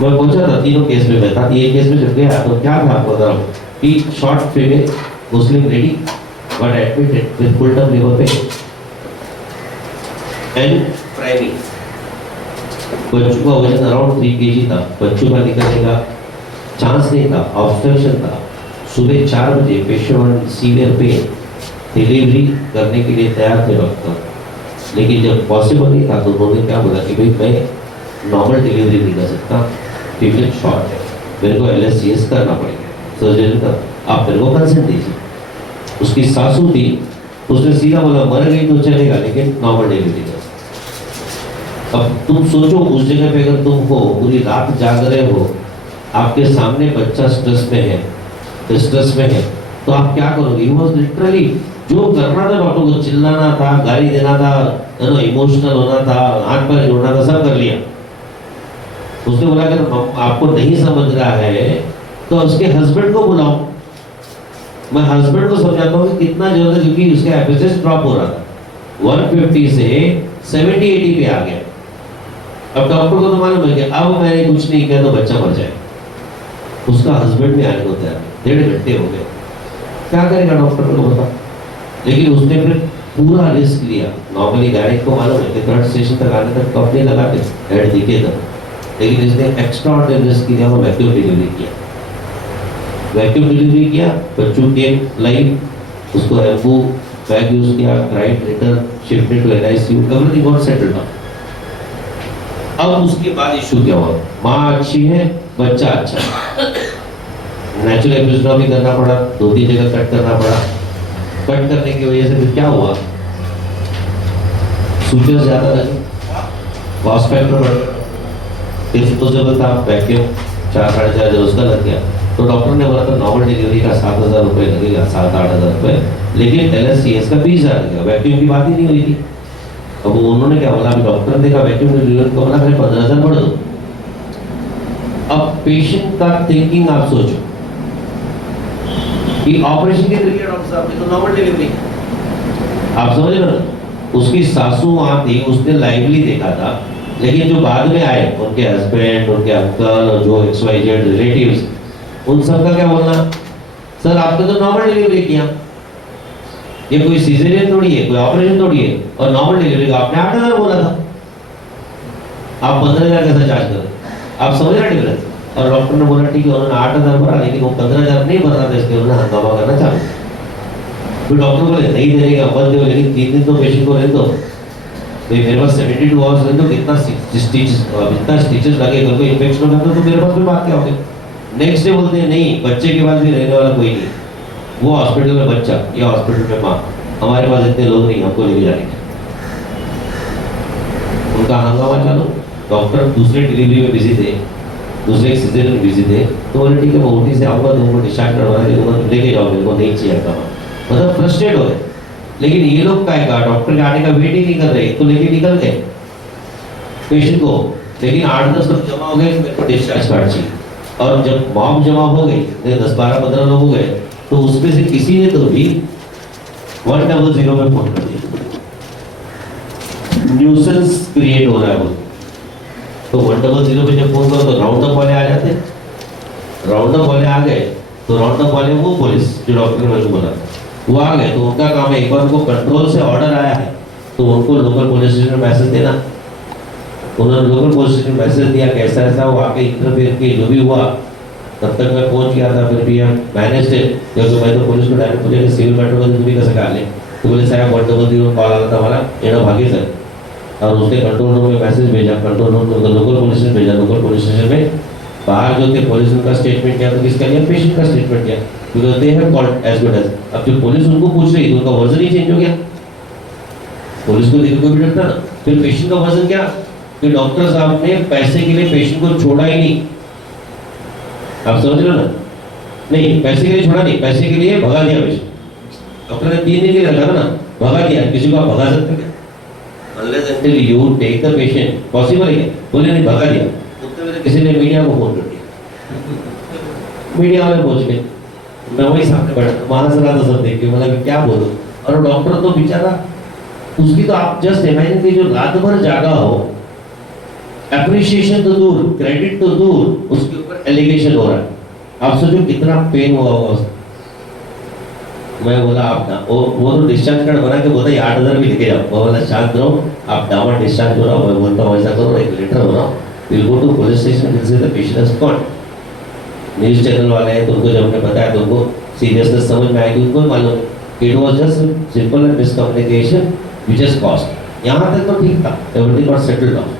मैं पूछा था तीनों केस में, मैं था ये केस में जब गया तो क्या था आपको बताओ कि short female Muslim lady got admitted with full term labor pain and priming। बच्चों का वजन अराउंड 3 kg था, बच्चों का निकलने का चांस नहीं था, ऑब्स्ट्रक्शन था। सुबह 4 बजे पेशेंट सीवियर पेन, डिलीवरी करने के लिए तैयार थे डॉक्टर, लेकिन जब पॉसिबल नहीं था तो उन्होंने क्या बोला कि भाई मैं नॉर्मल डिलीवरी नहीं कर सकता, फीमेल शॉर्ट है, मेरे को LSCS करना पड़ेगा, सर्जरी का आप मेरे को कंसेंट दीजिए। उसकी सासू थी, उसने सीधा बोला मर गई तो चलेगा लेकिन नॉर्मल डिलीवरी कर। अब तुम सोचो उस जगह पे अगर तुम हो, पूरी रात जाग रहे हो, आपके सामने बच्चा स्ट्रेस में है, तो आप क्या करोगे? He was literally जो करना था डॉक्टर को, चिल्लाना था, गाली देना था, इमोशनल होना था, हाथ पैर जोड़ना था, सब कर लिया। उसने बोला अगर आपको नहीं समझ रहा है तो उसके हस्बैंड को बुलाओ। मैं हस्बैंड को समझाता हूँ कि कितना जरूरत है, क्योंकि उसका एफएसएस ड्रॉप हो रहा था, 150 से 70-80 पे आ गया। अब डॉक्टर को तो मालूम है कि अब मैंने कुछ नहीं किया तो बच्चा मर जाए। उसका हस्बैंड भी आने को तैयार, 1.5 घंटे हो गए, क्या करेगा डॉक्टर को बता। लेकिन उसने फिर पूरा रिस्क लिया। नॉर्मली गाड़ी को मालूम है कि 3rd स्टेशन तक आने तक तो अपने लगाते हेड दिखे था, लेकिन इसने एक्स्ट्रा ऑर्डिनरी रिस्क लिया, वो वैक्यूम डिलीवरी किया। बच्चों के लाइव, उसको एम्बू बैग यूज किया, right return shifted to NICU, everything got settled down. अब उसके बाद इशू क्या हुआ? माँ अच्छी है, बच्चा अच्छा है, नेचुरल एपिड्यूरल भी करना पड़ा, 2-3 जगह कट करना पड़ा। कट करने की वजह से फिर क्या हुआ? सूचर ज्यादा लगे, कॉस्ट फैक्टर बढ़ गया, डिस्पोजेबल था वैक्यूम 4-4.5 हज़ार उसका लग गया। तो डॉक्टर ने बोला था नॉर्मल डिलीवरी का 7,000 रुपये लगेगा, 7-8 हज़ार रुपये, लेकिन LSCS का 20,000 लगेगा। वैक्यूम की बात ही नहीं हुई थी। अब उन्होंने क्या बोला, डॉक्टर ने देखा वैक्यूम डिलीवरी को, बोला 15,000 बढ़ दो। अब पेशेंट का थिंकिंग आप सोचो कि ऑपरेशन के लिए डॉक्टर साहब ने तो नॉर्मल डिलीवरी, आप समझ रहे हो? उसकी सासू वहां थी, उसने लाइवली देखा था, लेकिन जो बाद में आए उनके हस्बैंड, उनके अंकल, जो XYZ रिलेटिव्स, उन सब का क्या बोलना, सर आपने तो नॉर्मल डिलीवरी किया, ये कोई सीजरियन थोड़ी है, कोई ऑपरेशन थोड़ी है, और नॉर्मल डिलीवरी का आपने 8,000 बोला था, आप 15,000 कैसा चार्ज करें? आप समझ रहे डिफरेंस? और डॉक्टर ने बोला ठीक है, उन्होंने 8,000 भरा, लेकिन वो 15,000 नहीं भर रहा था, इसलिए उन्होंने हंगामा करना चालू। फिर डॉक्टर बोले नहीं देने का मत दो, लेकिन 3 दिन तो पेशेंट को रहने दो, मेरे पास 72 आवर्स रहने दो, कितना स्टिचेस लगे, कोई इन्फेक्शन होगा तो मेरे पास भी बात क्या होगी। नेक्स्ट डे बोलते हैं नहीं, बच्चे के पास भी रहने वाला कोई नहीं, वो हॉस्पिटल में बच्चा या हॉस्पिटल में माँ, हमारे पास इतने लोग नहीं, हमको लेके जाएंगे। उनका हंगामा चालू। डॉक्टर दूसरे डिलीवरी में बिजी थे, दूसरे सीजन में बिजी थे, तो बोले ठीक है मैं OT से आऊँगा तो उनको डिस्चार्ज करवा देंगे, लेके जाओ, मेरे को नहीं चाहिए हंगामा। मतलब फ्रस्ट्रेट हो गए। लेकिन ये लोग क्या कहा, डॉक्टर के आने का वेट ही नहीं कर रहे, तो लेके निकल गए पेशेंट को, लेकिन 8-10 लोग जमा हो गए, मेरे को डिस्चार्ज कार्ड चाहिए। और जब मॉब जमा हो गई, 10-12-15 लोग हो गए, तो उसमें से किसी ने तो भी 100 में फोन कर दिया, न्यूसेंस क्रिएट हो रहा है वो। तो 100 पे जब फोन करो तो राउंड अप वाले आ जाते, राउंड अप वाले आ गए तो राउंड अप वाले वो पुलिस जो डॉक्टर ने मुझे बोला वो आ गए, तो उनका काम है, एक बार उनको कंट्रोल से ऑर्डर आया है तो उनको लोकल पुलिस स्टेशन में मैसेज देना। उन्होंने लोकल पुलिस स्टेशन में मैसेज दिया कि ऐसा ऐसा वो आके इंटरफेयर किए, जो भी हुआ तब तक मैं पहुंच गया था, फिर भी हम मैनेज थे, क्योंकि मैं तो पुलिस को डायरेक्ट पूछा कि सिविल मैटर को भी कैसे कर ले, तो बोले साहब 100 कॉल आ रहा था हमारा, एडो भागे सर, और उसने कंट्रोल रूम में मैसेज भेजा, कंट्रोल रूम में लोकल पुलिस स्टेशन भेजा, लोकल पुलिस स्टेशन में बाहर जो थे पुलिस उनका स्टेटमेंट किया, तो किसका लिया? पेशेंट का स्टेटमेंट किया, because they have called as good as. अब जो पुलिस उनको पूछ रही तो उनका वर्जन ही चेंज हो गया, पुलिस को देखो भी डरता ना। फिर पेशेंट का वर्जन क्या कि डॉक्टर साहब ने पैसे के लिए पेशेंट को छोड़ा ही नहीं, आप समझ रहे हो ना? नहीं, पैसे के लिए छोड़ा नहीं, पैसे के लिए भगा दिया पेशेंट। डॉक्टर ने 3 दिन के लिए रखा ना, भगा दिया। किसी को आप भगा सकते हैं? Unless until you take the patient, possible है क्या? बोले नहीं, भगा दिया। उतने में किसी ने मीडिया को फोन कर दिया, मीडिया वाले पहुंच गए, मैं वही सामने बैठा, वहां से रहा सब देख के, मतलब क्या बोलूं। और डॉक्टर तो बेचारा, उसकी तो आप जस्ट इमेजिन कीजिए, जो रात भर जागा हो, अप्रिशिएशन तो दूर, क्रेडिट तो दूर, उसके ऊपर एलिगेशन हो रहा है। आप सोचो कितना पेन हुआ होगा उसको। मैं बोला आप ना वो तो डिस्चार्ज कार्ड बना के बोला 8,000 भी लेके जाओ। मैं बोला शांत रहो, आप डाउन डिस्चार्ज हो रहा हो। मैं बोलता हूँ ऐसा करो, एक लेटर बनाओ, will go to police station, this is the patient has gone. News channel वाले हैं, तुमको जब हमने बताया तुमको सीरियसनेस समझ में आएगी, उनको मालूम it was just simple and miscommunication which has cost. यहाँ तक तो ठीक था, एवरीथिंग गॉट सेटल्ड डाउन।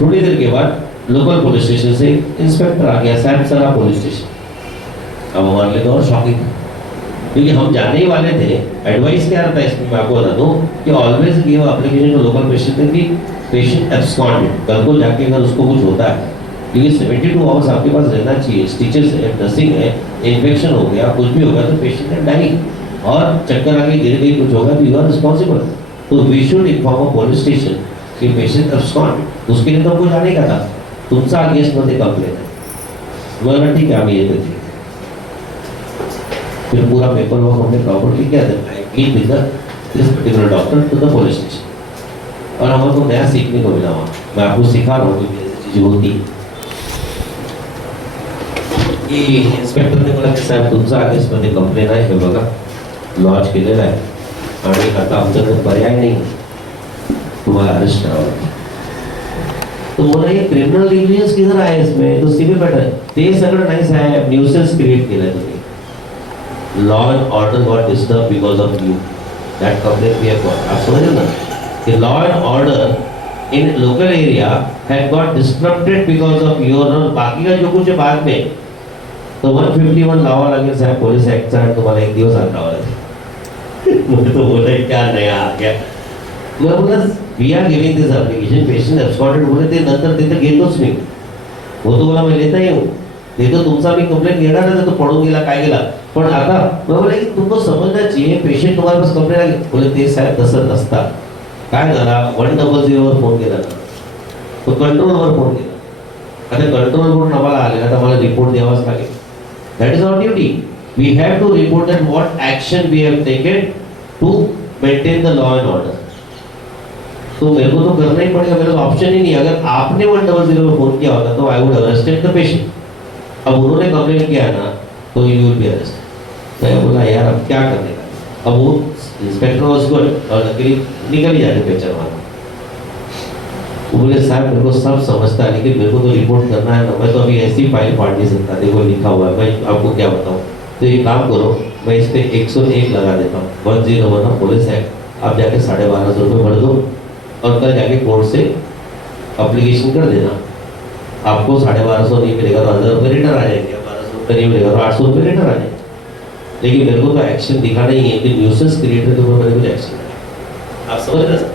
थोड़ी देर के बाद लोकल पुलिस स्टेशन से इंस्पेक्टर आ गया, सैमसरा पुलिस स्टेशन। अब हमारे लिए तो और शॉकिंग था, क्योंकि हम जाने ही वाले थे। एडवाइस क्या रहता है इसमें मैं आपको बता दूं कि always give application to local patient कि पेशेंट एब्सकॉन्डेड, कल को जाके अगर उसको कुछ होता है, क्योंकि 72 आवर्स आपके पास रहना चाहिए। स्टिचेस है, ड्रेसिंग है, इन्फेक्शन हो गया, कुछ भी होगा तो पेशेंट कैन डाई, और चक्कर आके गिर गई, कुछ होगा तो यू आर रिस्पॉन्सिबल। तो we should inform a police station कि पेशेंट एब्सकॉन्डेड। उसके लिए तो हमको जाने का था, तुमचा अगेंस्टमध्ये कंप्लेंट है। बोला ठीक है, आम्ही येतो। फिर पूरा पेपर वर्क हमने प्रॉपर्ली किया था, meet with this particular doctor to the police station. और हमको नया सीखने को मिला वहाँ। मैं आपको सिखा रहा हूँ कि ऐसी चीज़ें होती हैं। की इन्स्पेक्टरने मला की साहेब तुमचा अगेन्स्टमध्ये कंप्लेंट आहे, हे बघा लॉन्च केलेला आहे आणि आता आमच्याकडे पर्याय नाही, तुम्हाला अरेस्ट करावं लागेल। तो बोला ये क्रिमिनल नेग्लिजेंस किधर आहे इसमें, तो सिविल मॅटर ते सगळं नाही साहेब, न्यूसेंस क्रिएट केलाय तुम्ही। Law and order got disturb because of you, that complaint we have got. आप समझ ना कि law and order in local area had got disturbed because of your, और बाकी का जो कुछ है बाद में तो 151 लावा लागेल साहेब पोलीस ऍक्टचा, आणि तुम्हाला एक दिवस आत लावा लागेल। मुझे तो बोला क्या नया आ गया। मैं बोला we are giving this application, patient absconded बोले ते नंतर तिथे घेतोच नाही। वो तो बोला मैं लेता ही हूँ, ते तो तुमचा मी कंप्लेंट घेणार नाही, तो पडून गेला काय गेला। पण आता मैं बोला की तुमको समझना चाहिए, पेशेंट तुम्हारे पास कंप्लेंट आली, बोले ते साहेब तसं नसतं। काय झाला 100 वर फोन केला ना, तो कंट्रोलवर फोन केला। आता कंट्रोलवरून आम्हाला आलेला तर मला रिपोर्ट द्यावाच लागेल। That is our duty. We have to report that what action we have taken to maintain the law and order. तो मेरे को तो करना ही पड़ेगा, मेरे को ऑप्शन ही नहीं। अगर आपने 100 में फोन किया होता तो I would have arrested the patient। अब उन्होंने कंप्लेंट किया ना तो you will be arrested। मैं बोला यार अब क्या करने का। अब वो इंस्पेक्टर was good और निकल ही जाते पिक्चर वाला। वो बोले साहब मेरे को सब समझता है, लेकिन मेरे को तो रिपोर्ट करना है ना, मैं तो अभी ऐसी फाइल फाड़ नहीं सकता, देखो लिखा हुआ है, मैं आपको क्या बताऊँ। तो ये काम करो, मैं इस पर 101 लगा देता हूँ, 101 पुलिस एक्ट, आप जाके 1250 रुपये भर दो और कल जाके कोर्ट से अप्लीकेशन कर देना। आपको 1250 नहीं मिलेगा तो 1000 रुपये रिटर्न आ जाएंगे, 1200 रुपये नहीं मिलेगा तो 800 रुपये रिटर्न आ जाएंगे। लेकिन मेरे को तो एक्शन दिखाना ही है कि न्यूसेंस क्रिएटर के ऊपर मैंने कुछ एक्शन। आप समझ रहे हैं?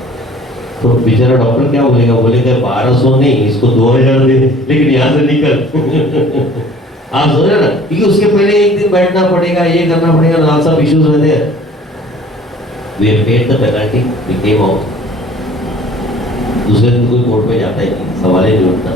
तो बेचारा डॉक्टर क्या बोलेगा, बोलेगा 1200 नहीं, इसको 2000 दे, लेकिन यहाँ से निकल। आप समझ रहे ना, क्योंकि उसके पहले एक दिन बैठना पड़ेगा, ये करना पड़ेगा, लॉट्स ऑफ इश्यूज रहते हैं। We have paid the penalty, we came out. दूसरे दिन कोई कोर्ट में जाता ही नहीं, सवाल ही नहीं उठता।